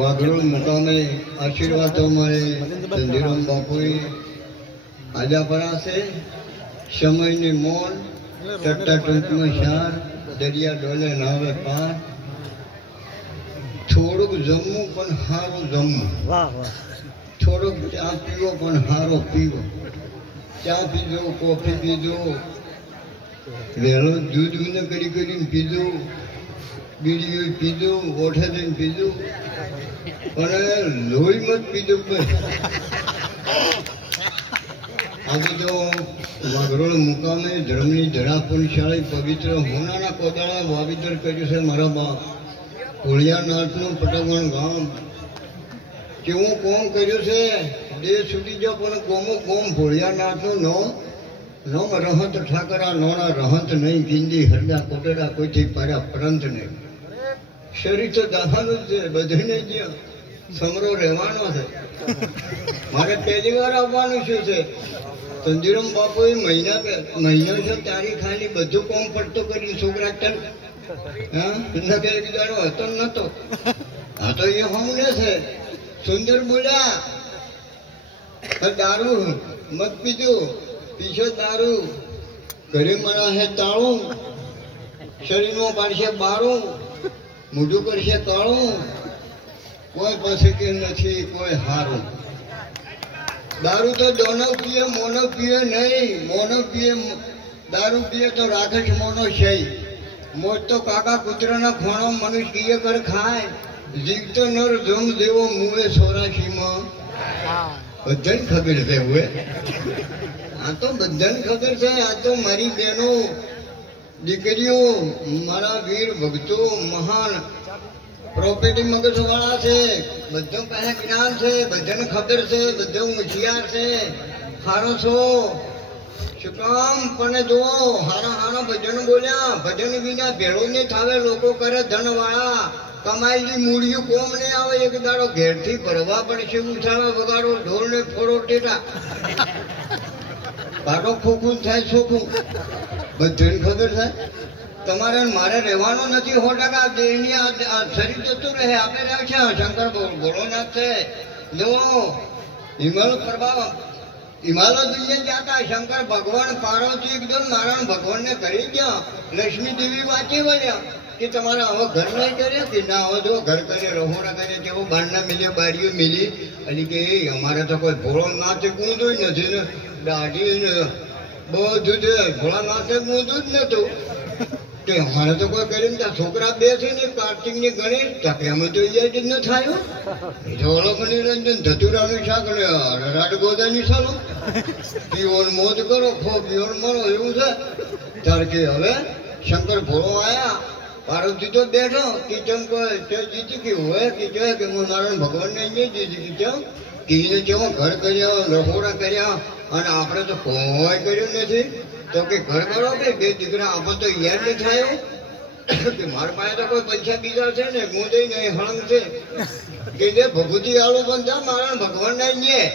વાઘરોળ મુકામે આશીર્વાદ અમારે ચંદીરામ બાપુએ આજા પરાશે. સમયની મોન ટટ્ટા ટૂંકમાં શાર, દરિયા ડોલે નાવે પાર. થોડુંક જમવું પણ સારું જમવું, થોડોક ચા પીવો પણ સારો પીવો. ચા પીજો, કોફી પીજો, વહેલો દૂધ ન કરીને પીજો, બીડીઓ પીજો, ઓઠે દઈને પીજો, પણ લોહી મત પીજો. આજે તો વાઘરોળ મુકામે ધર્મની ધરા પુણ્યશાળી પવિત્ર હોનાના કોદાળા વાવેતર કર્યું છે. મારા બાપ કોળિયાનાથનું પટવણ ગામ કેવું કોમ કર્યું છે. દેશ સુધી જો પણ કોમો કોમ ભોળિયાનાથનું નોમ રહંત ઠાકરા નોણા રહંત નહીં, ગિંદી હરદા કોટડા કોઈથી પાડ્યા પરંત નહીં. શરીર તો દાવાનું જ છે, બધાને જ સમરો રહેવાનો છે. મારે પહેલી વાર આવવાનું શું છે. ચંદીરામ બાપુએ મહિનો છે તારીખ ખાલી બધું કોમ પડતો કરીને છોકરા ટન એક દાડો હતો નતો. આ તો એ હમને છે. સુંદર બોલ્યા દારૂ મત પીધું, પીછો દારૂ, ઘરે મારા હે તાળું, શરીરમાં પાડશે બારું, મોઢું કરશે કાળું, કોઈ પાસે કે નથી કોઈ હારું. દારૂ તો દોનો પીએ મોનો પીએ નહીં, મોનો પીએ દારૂ પીએ તો રાખે છે મોનો છે. મોજ તો કાકા કૂતરાના ખોણો મનુષ્ય કીએ કર ખાય, જીવતો નર જમ દેવો મુએ સોરાશીમાં. બધાને ખબર છે હવે, આ તો બધાને ખબર છે. આ તો મારી બહેનો દીકરીઓ, મારા વીર ભક્તો, મહાન પ્રોપર્ટી મગજવાળા છે, બધા પાસે જ્ઞાન છે, બધાને ખબર છે, બધા હોશિયાર છે. હારો છો શું કામ પણ જો હારા હારા ભજન બોલ્યા. ભજન વિના ભેળો નહીં થાવે, લોકો કરે ધનવાળા. કમાયેલી મૂળિયું કોમ નહીં આવે. એક દાડો ઘેરથી ભરવા પડશે, ઉછાળા વગાડો, ઢોલ ને ફોડો ટેટા, પાટો ખોખું થાય ચોખ્ખું. બધાને ખબર છે. તમારે મારે રહેવાનું નથી 100%. દેહની આ શરીર જતું રહે, આપણે રહે છે. શંકર ભોળોનાથ છે જો હિમાલય દુનિયા જાતા. શંકર ભગવાન પાર્વતી એકદમ નારાયણ ભગવાનને કરી ગયા. લક્ષ્મી દેવી વાંચી વળ્યા કે તમારે હવે ઘર નહીં કર્યા કે ના, હવે જો ઘર કરે, રહોડા કરે, કેવું બારના મિલે, બારીઓ મિલી. એટલે કે અમારે તો કોઈ ભોળોનાથે ગુંદું નથી ને, દાઢી ને બધું છે. ભોળાનાથે ગુંદું જ નતું કે અમારે તો કોઈ કરીને ત્યાં છોકરા બે છે ને, કાર્તિક ની ગણેશ તાકે અમે તો એ જ ન થાય. જોડો મનોરંજન ધતુરાનું શાક ને રાડ ગોદાની સાલો પીઓન મોજ કરો, ખો પીઓન મરો, એવું છે. ત્યારે કે હવે શંકર ભોળો આયા, પાર્વતી તો બેઠો કિચન કોઈ તે જીતી ગયું હોય કે હું નારાયણ ભગવાનને અહીંયા જીતી ગયું. કીને કેવો ઘર કર્યા, રહોડા કર્યા, અને આપણે તો કોઈ કર્યું નથી. તો કે ઘર કરો કે બે દીકરા, આપણે તો યાર નહીં થાય કે મારા પાસે તો કોઈ પૈસા બીજા છે ને, હું જઈને હળંગ છે કે જે ભભૂતિ આળું બંધા નારાયણ ભગવાનને અહીંયા.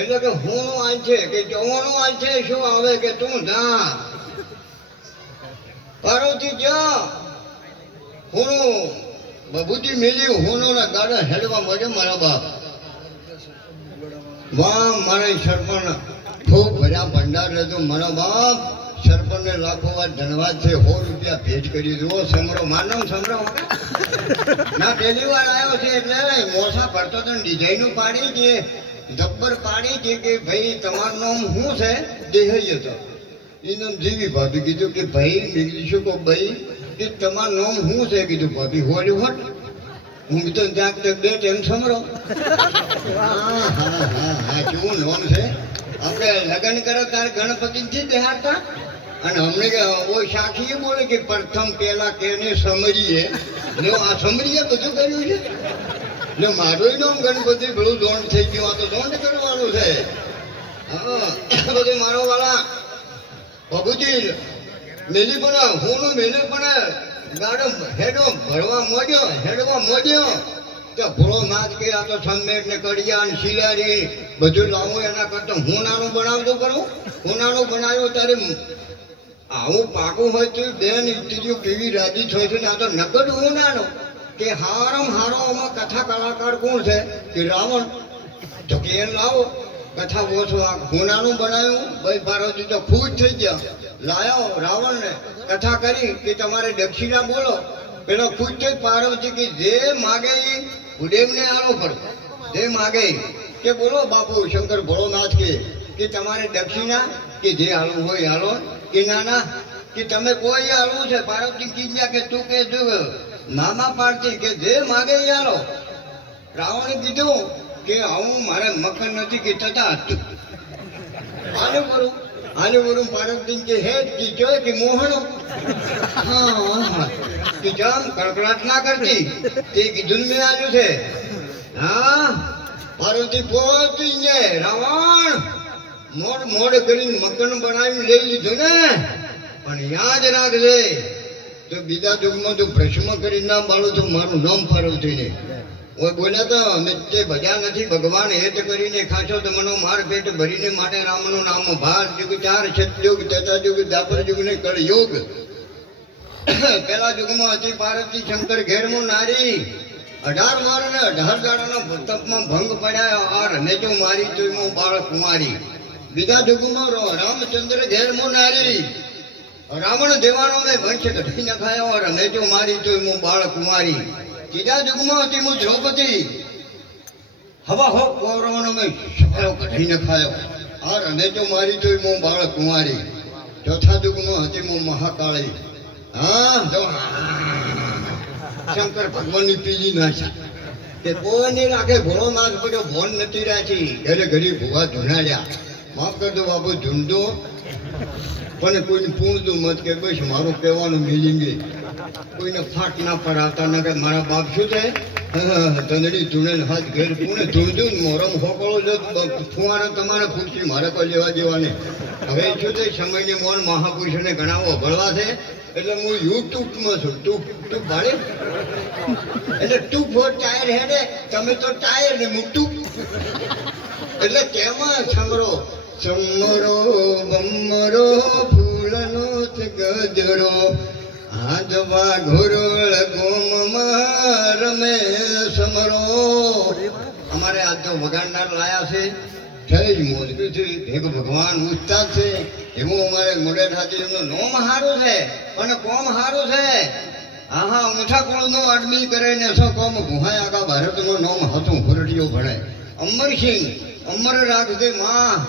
એટલે કે હું આજ છે કે જવાનું આજ છે, શું આવે કે તું જા પાર્વતી જા. હું બબૂતી મેલી હોનો ના ગાડા હેડવા મળે. મારા બાપ વાહ, મારા સરપંચ ખૂબ ભર્યા ભંડાર રહેતો. મારા બાપ સરપંચને લાખો વાર ધન્યવાદ છે. 100 રૂપિયા ભેટ કરી દો. સમરો માનવ સમરો ના પહેલી વાર આવ્યો છે એટલે મોસા ભરતો તો ડિઝાઇનો પાડી છે, જબ્બર પાડી છે કે ભાઈ તમારું નામ શું છે. દેહૈયો તો એનું જીવી ભાભી કીધું કે ભાઈ મેં કીધું કહો ભાઈ કે તમારું નામ શું છે. કીધું ભાભી હોળી હોટ. હું તો ત્યાં બે ટેમ સમરો. હા હા હા હા, કેવું નામ છે. આપણે લગ્ન કરો તારે ગણપતિથી દેહાડતા, અને અમને ઓય સાખી બોલે કે પ્રથમ પેલા કેને સમરીએ. આ સમરીએ બધું કર્યું છે. એટલે મારું નામ ગણપતિ બધું દોંડ થઈ ગયું. આ તો દોંડ કરવાનું છે. હા બધું મારો વાળા બબુજી મેલી પણ હું મેલી પણ ગાડો હેડવા મોડ્યો તો ભોળો નાથ કે આ તો સમેટ ને કડિયા ને શિલારી બધું લાવું એના કરતા હું નાનું બનાવતો કરું હું નાનું બનાવ્યો ત્યારે આવું પાકું હોય તો બેન ત્રીજું કેવી રાજી થાય છે ને આ તો નકદ હું નાનો કે હારામ હારો આમાં કથા કલાકાર કોણ છે કે રાવણ તો કે એમ લાવો કથા ઓછો આ ગુનાનું બનાવ્યું ભાઈ પાર્વતી તો ખુશ થઈ ગયા લાયો રાવણને કથા કરી કે તમારે દક્ષિણા બોલો પેલો ખુશ થઈ પાર્વતી કે જે માગે એ ભૂદેવને આલો પડે જે માગે કે બોલો બાપુ શંકર ભોળોનાથ કે તમારે દક્ષિણા કે જે હાલવું હોય હાલો કે ના કે તમે કોઈ હાલવું છે પાર્વતી કીધ્યા કે તું કે જો નાના પાડતી કે જે માગે એ હાલો રાવણે કીધું કે હું મારે મકર નથી કે તથા આને કરું પાર્વતી કે હે કીધો કે મોહનો હા કે જામ કડકડાટ ના કરતી તે કીધું મેં આવ્યું છે હા પાર્વતી પહોંચી ને રાવણ મોડ કરીને મકર બનાવીને લઈ લીધું ને પણ યાદ રાખજે તો બીજા યુગમાં તું ભ્રષ્મ કરી ના બાળું તો મારું નામ પાર્વતી ને બોલ્યા તો અમે તે ભજ્યા નથી ભગવાન હેત કરીને ખાશો તો મનો માર પેટ ભરીને માટે રામનું નામ ભાર યુગ 4 સતયુગ ત્રેતા યુગ દ્વાપર યુગ ને કળયુગ પેલા યુગમાં હતી પાર્વતી શંકર ઘેરમાં નારી 18 વાર ને 18 દાડાના તપમાં ભંગ પડ્યા આ રમે તો મારી તો હું બાળક કુમારી બીજા યુગમાં રામચંદ્ર ઘેરમાં નારી રાવણ દેવાનો મેં વંશ કઢી નખાયો રમે તો મારી તો હું બાળક કુમારી ત્રીજા યુગમાં હતી હું દ્રૌપદી હવા હો કૌરવનો મેં સફાયો કઢી નખાયો આ રમે તો મારી તો હું બાળક કુમારી ચોથા યુગમાં હતી હું મહાકાળી હા તો શંકર ભગવાનની પીલી નાશા કે કોઈને રાખે ભોળો નાથ પડ્યો ભોન નથી રાખી ઘરે ઘડી ભૂવા ધૂનાડ્યા માફ કરજો બાપુ ઝૂંડો પણ કોઈને પૂણતું મત કે બસ મારું કહેવાનું મિલિંગ કોઈને ફાટ ના પડાવતા ના કે મારા બાપ શું છે તંદડી ધૂણેલ હાથ ઘેર પૂણે ધૂણધૂન મોરમ હોકળો જો ફુવારા તમારે પૂછતી મારે કોઈ લેવા દેવાને હવે શું છે સમયને મોન મહાપુરુષોને ગણાવો ભળવા છે એટલે હું યુટ્યુબમાં છું ટૂંક ભાડે એટલે ટૂંક ફોર ટાયર હેડે તમે તો ટાયર ને હું ટૂંક એટલે તેમાં સમરો બમરો ફૂલનો ગજરો હાથવા ઘોરળ ગોમમાં રમે સમરો અમારે આજ તો વગાડનાર લાયા છે થઈ જ મોજગી છે એક ભગવાન ઉસ્તાદ છે એવું અમારે મોડેઠાથી એમનું નોમ સારું છે અને કોમ સારું છે હા ઊંચા કોળનો આદમી કરે ને સો કોમ ગુહાય આખા ભારતનું નોમ હતું ફરટીઓ ભણે અમરસિંહ અમર રાખજે માં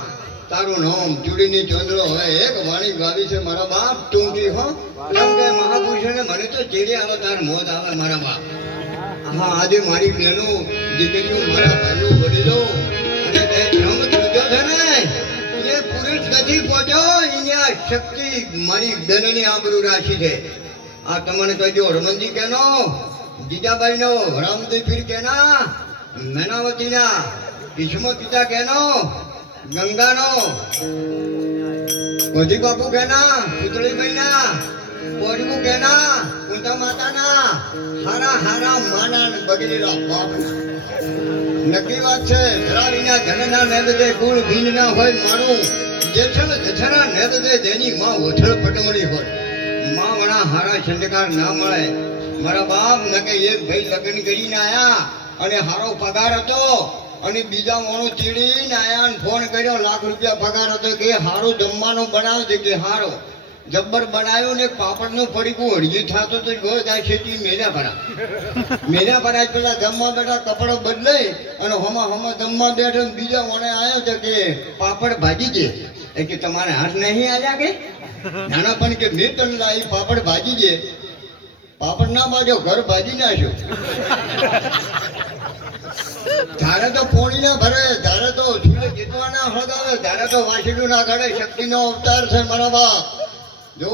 તારું નામ ચૂડીની ચંદ્રો હવે એક વાણી ગાવી છે મારા બાપ ટૂંકી હો કેમ કે મહાપુરુષોને મને તો ચેડે આવે તાર મોત આવે મારા બાપ હા આજે મારી બહેનો દીકરીઓ મારા ભાઈઓ વડીલો અને તે ધર્મ ચૂક્યો છે ને એ પુરુષ નથી પહોંચ્યો એને આ શક્તિ મારી બહેનની આબરૂ રાખી છે આ તમને કહેજો હરમનજી કેનો જીજાબાઈનો રામદેવ પીર કેના મેનાવતીના ભીષ્મ પિતા કેનો ગંગાનો ગોધી બાપુ કેના પુતળી ભાઈના પોરગુ કેના કુંતા માતાના હારા માના બગડેલા બાપના નક્કી વાત છે ધરાવીના ધનના નેદે ગુણ ભીનના હોય મારું જેઠલ જઠરા નેદે જેની માં ઓઠળ પટમણી હોય માં વણા હારા સંડકાર ના મળે મારા બાપ નકે એક ભાઈ લગ્ન કરીને આયા અને હારો પગાર હતો અને બીજા માણો ચીડીને આયા ફોન કર્યો લાખ રૂપિયા પગાર હતો કે હારો જમવાનું બનાવજે કે હારો જબ્બર બનાવ્યો ને પાપડનું પડીકું હળજી થતો તો ગયો ત્યાં ખેતી મેળા ભરાય પેલા જમવા બેઠા કપડો બદલાઈ અને હમા જમવા બેઠો બીજા મને આવ્યો છે કે પાપડ ભાજી દે કે તમારે હાથ નહીં આવ્યા કે નાના પણ કે મેં તને લાવી પાપડ ભાજી દે પાપડ ના બાજો ઘર ભાજી નાખ્યો ધારે તો પોણી ના ભરે ધારે તો છૂલે જીતવા ના હળગાવે ધારે તો વાંસળીયું ના ઘડે શક્તિનો અવતાર છે મારા બાપ જો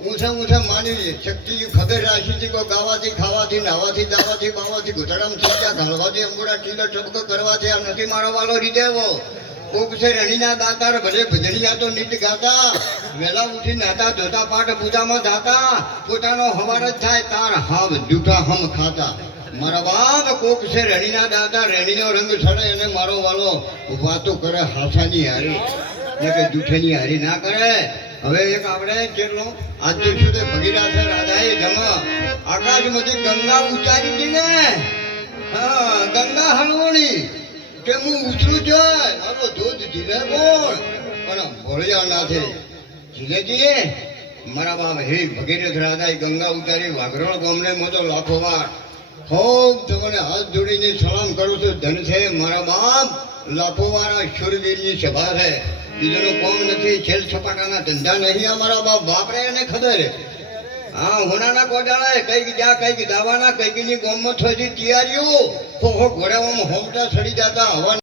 ઊંચા માની શક્તિ ખબર રાખી છે કોઈ ગાવાથી ખાવાથી નાવાથી દાવાથી બાવાથી ઘૂંટડામાં ચીજા ઘાલવાથી અંગુડા ટીલો ટપકો કરવાથી આ નથી મારો વાલો રીતે એવો કોક છે રણીના દાતાર ભલે ભજનિયા તો નીત ગાતા, વેલા ઉઠી નાતા ધોતા પાઠ પૂજામાં જાતા, પોતાનો હવાર જ થાય તાર હાવ જૂઠા હમ ખાતા. મારા બાપ કોક છે રણીના દાતા, રણીનો રંગ છડે અને મારો વાલો વાતો કરે હાસાની હારી ને કે જૂઠેની હારી ના કરે. હવે એક આપણે કેટલો આજ સુધી ભગીરથ રાધાએ જમા આકાશમાંથી ગંગા ઉતારી હતી ને, હા ગંગા હલવણી કે હું ઉતરું છે મારો દૂધ જીલે કોણ પણ ભોળિયા ના છે જીલેજી. મારા બાપ હે ભગીરથ રાધાએ ગંગા ઉતારી વાઘરોળ ગામને મોટો લાખો વાર ખૂબ તમને હાથ જોડીને સલામ કરું છું. ધન છે મારા બાપ, લાખો વાર શૂરવીરની સભા છે, બીજોનો કોમ નથી, છેલ છપાટાના ધંધા નહીં અમારા બાપ. બાપરે એને ખબર હા હોનાના કોડાળા કઈક જ્યાં કઈક દાવાના કઈકની ગોમમાં થઈ તૈયારીઓ ઘોડાઓમાં હોમટા ચડી જતા હવા